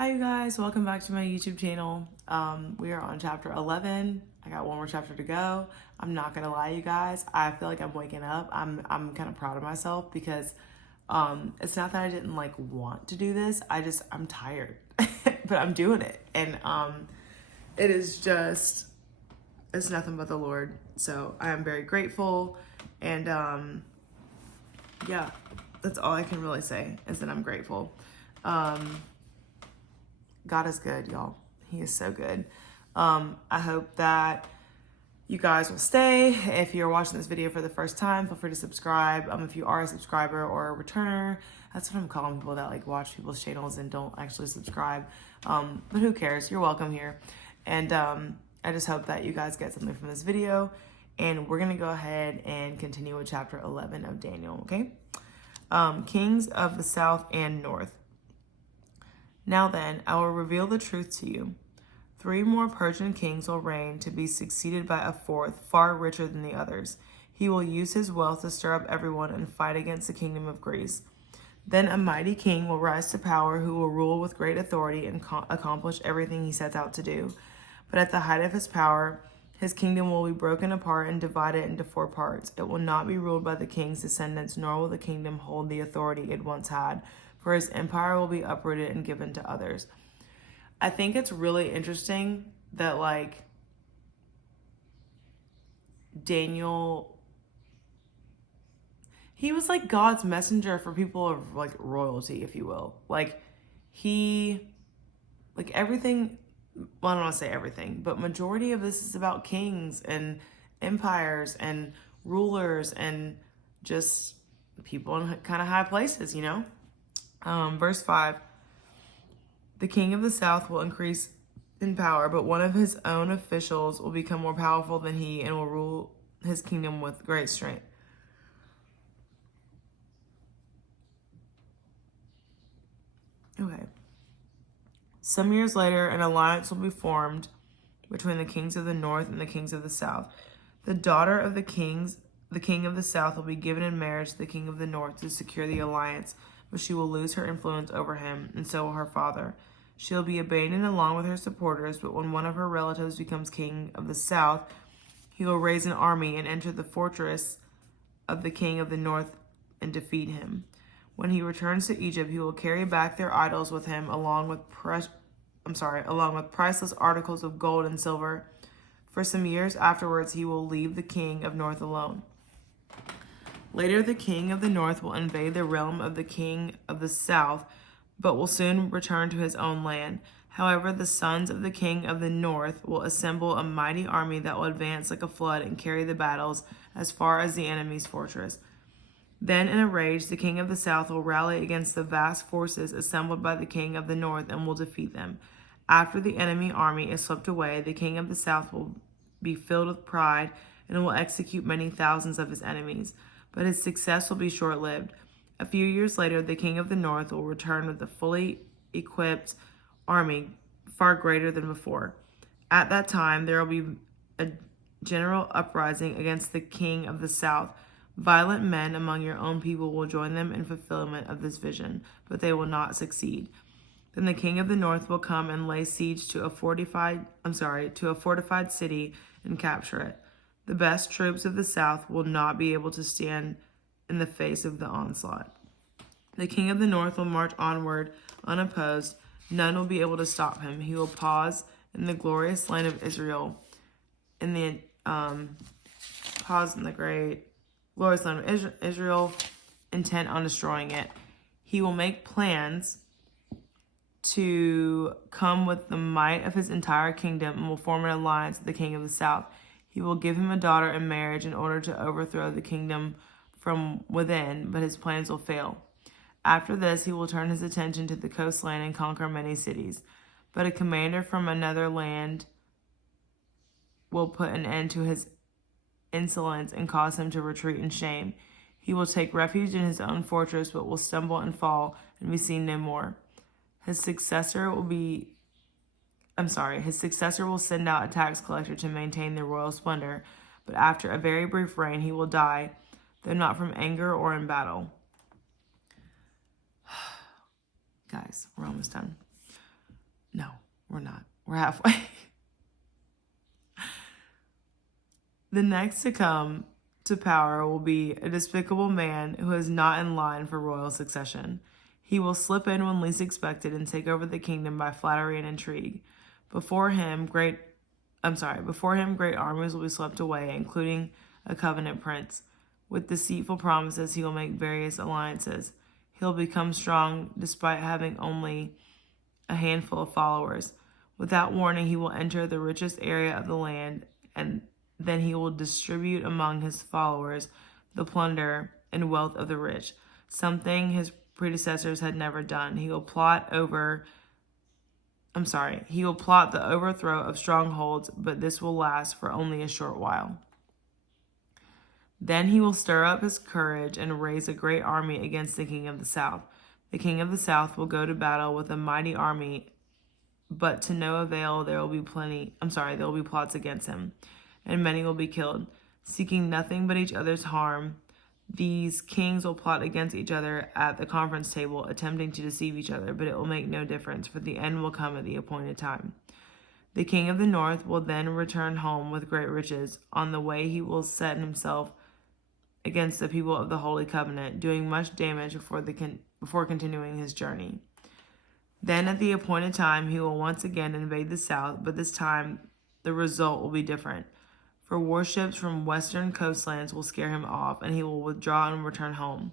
Hi, you guys. Welcome back to my YouTube channel. We are on chapter 11. I got one more chapter to go. I'm not gonna lie, you guys. I feel like I'm waking up. I'm kind of proud of myself because it's not that I didn't like want to do this. I'm tired, but I'm doing it, and it is just it's nothing but the Lord. So I am very grateful, and yeah, that's all I can really say is that I'm grateful. God is good, y'all. He is so good. I hope that you guys will stay. If you're watching this video for the first time, feel free to subscribe. If you are a subscriber or a returner, that's what I'm calling people that like watch people's channels and don't actually subscribe. But who cares? You're welcome here. And I just hope that you guys get something from this video. And we're going to go ahead and continue with chapter 11 of Daniel, okay? Kings of the South and North. Now then, I will reveal the truth to you. 3 more Persian kings will reign, to be succeeded by a 4th, far richer than the others. He will use his wealth to stir up everyone and fight against the kingdom of Greece. Then a mighty king will rise to power who will rule with great authority and accomplish everything he sets out to do. But at the height of his power, his kingdom will be broken apart and divided into 4 parts. It will not be ruled by the king's descendants, nor will the kingdom hold the authority it once had, for his empire will be uprooted and given to others. I think it's really interesting that, like, Daniel, he was like God's messenger for people of like royalty, if you will. Like, everything, well, I don't want to say everything, but majority of this is about kings and empires and rulers and just people in kind of high places, you know? Verse 5, the king of the south will increase in power, but one of his own officials will become more powerful than he and will rule his kingdom with great strength. Okay. Some years later, an alliance will be formed between the kings of the north and the kings of the south. The daughter of the king of the south, will be given in marriage to the king of the north to secure the alliance, but she will lose her influence over him, and so will her father. She will be abandoned along with her supporters, but when one of her relatives becomes king of the south, he will raise an army and enter the fortress of the king of the north and defeat him. When he returns to Egypt, he will carry back their idols with him, along with priceless articles of gold and silver. For some years afterwards, he will leave the king of north alone. Later, the king of the north will invade the realm of the king of the south, but will soon return to his own land. However, the sons of the king of the north will assemble a mighty army that will advance like a flood and carry the battles as far as the enemy's fortress. Then, in a rage, the king of the south will rally against the vast forces assembled by the king of the north and will defeat them. After the enemy army is swept away, the king of the south will be filled with pride and will execute many thousands of his enemies. But his success will be short-lived. A few years later, the king of the north will return with a fully equipped army far greater than before. At that time, there will be a general uprising against the king of the south. Violent men among your own people will join them in fulfillment of this vision, but they will not succeed. Then the king of the north will come and lay siege to a fortified city and capture it. The best troops of the south will not be able to stand in the face of the onslaught. The king of the north will march onward unopposed. None will be able to stop him. He will pause in the glorious land of Israel, great glorious land of Israel, intent on destroying it. He will make plans to come with the might of his entire kingdom and will form an alliance with the king of the south. He will give him a daughter in marriage in order to overthrow the kingdom from within, but his plans will fail. After this, he will turn his attention to the coastland and conquer many cities. But a commander from another land will put an end to his insolence and cause him to retreat in shame. He will take refuge in his own fortress, but will stumble and fall and be seen no more. His successor will send out a tax collector to maintain the royal splendor, but after a very brief reign, he will die, though not from anger or in battle. Guys, we're almost done. No, we're not. We're halfway. The next to come to power will be a despicable man who is not in line for royal succession. He will slip in when least expected and take over the kingdom by flattery and intrigue. Before him, great armies will be swept away, including a covenant prince. With deceitful promises, he will make various alliances. He'll become strong despite having only a handful of followers. Without warning, he will enter the richest area of the land, and then he will distribute among his followers the plunder and wealth of the rich, something his predecessors had never done. He will plot the overthrow of strongholds, but this will last for only a short while. Then he will stir up his courage and raise a great army against the king of the south. The king of the south will go to battle with a mighty army, but to no avail. There will be plots against him, and many will be killed. Seeking nothing but each other's harm, these kings will plot against each other at the conference table, attempting to deceive each other, but it will make no difference, for the end will come at the appointed time. The king of the north will then return home with great riches. On the way he will set himself against the people of the Holy Covenant, doing much damage before continuing his journey. Then at the appointed time he will once again invade the south, but this time the result will be different. For warships from western coastlands will scare him off, and he will withdraw and return home.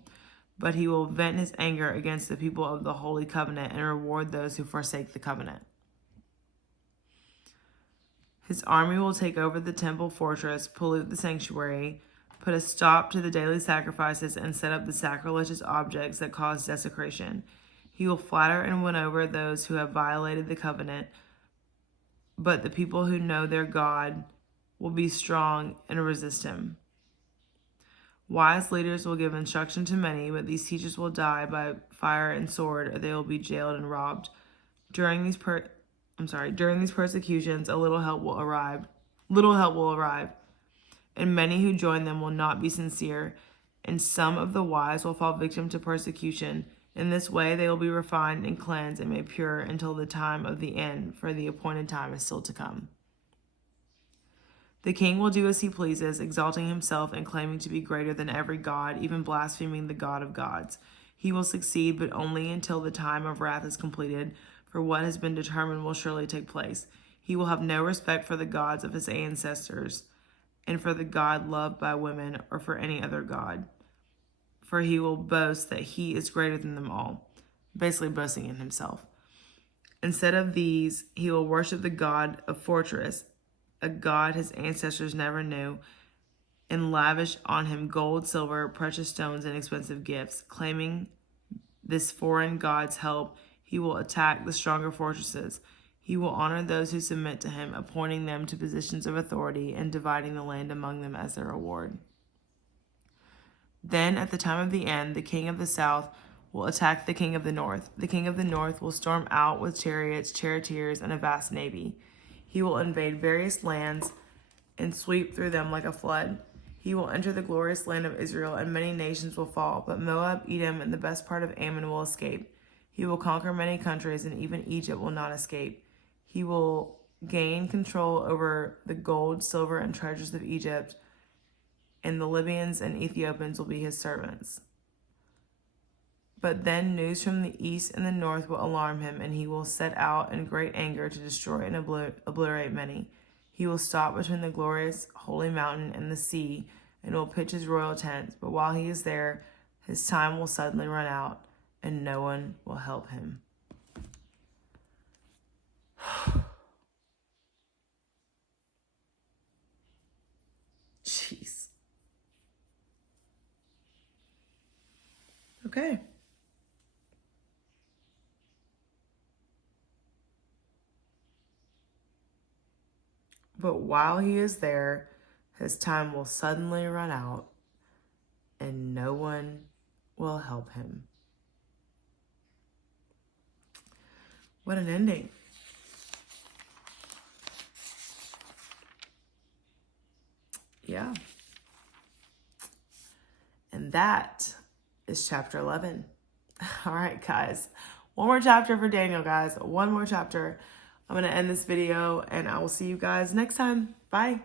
But he will vent his anger against the people of the Holy Covenant and reward those who forsake the covenant. His army will take over the temple fortress, pollute the sanctuary, put a stop to the daily sacrifices, and set up the sacrilegious objects that cause desecration. He will flatter and win over those who have violated the covenant, but the people who know their God will be strong and resist him. Wise leaders will give instruction to many, but these teachers will die by fire and sword, or they will be jailed and robbed. During these persecutions, a little help will arrive, and many who join them will not be sincere, and some of the wise will fall victim to persecution. In this way, they will be refined and cleansed and made pure until the time of the end, for the appointed time is still to come. The king will do as he pleases, exalting himself and claiming to be greater than every god, even blaspheming the God of gods. He will succeed, but only until the time of wrath is completed, for what has been determined will surely take place. He will have no respect for the gods of his ancestors, and for the God loved by women, or for any other god. For he will boast that he is greater than them all, basically boasting in himself. Instead of these, he will worship the god of fortress, a god his ancestors never knew, and lavish on him gold, silver, precious stones, and expensive gifts. Claiming this foreign god's help, he will attack the stronger fortresses. He will honor those who submit to him, appointing them to positions of authority and dividing the land among them as their reward. Then, at the time of the end, the king of the south will attack the king of the north. The king of the north will storm out with chariots, charioteers, and a vast navy. He will invade various lands and sweep through them like a flood. He will enter the glorious land of Israel, and many nations will fall, but Moab, Edom, and the best part of Ammon will escape. He will conquer many countries, and even Egypt will not escape. He will gain control over the gold, silver, and treasures of Egypt, and the Libyans and Ethiopians will be his servants. But then news from the east and the north will alarm him, and he will set out in great anger to destroy and obliterate many. He will stop between the glorious holy mountain and the sea, and will pitch his royal tents. But while he is there, his time will suddenly run out, and no one will help him. Jeez. Okay. But while he is there, his time will suddenly run out, and no one will help him. What an ending. Yeah. And that is chapter 11. All right, guys. One more chapter for Daniel, guys. One more chapter. I'm going to end this video, and I will see you guys next time. Bye.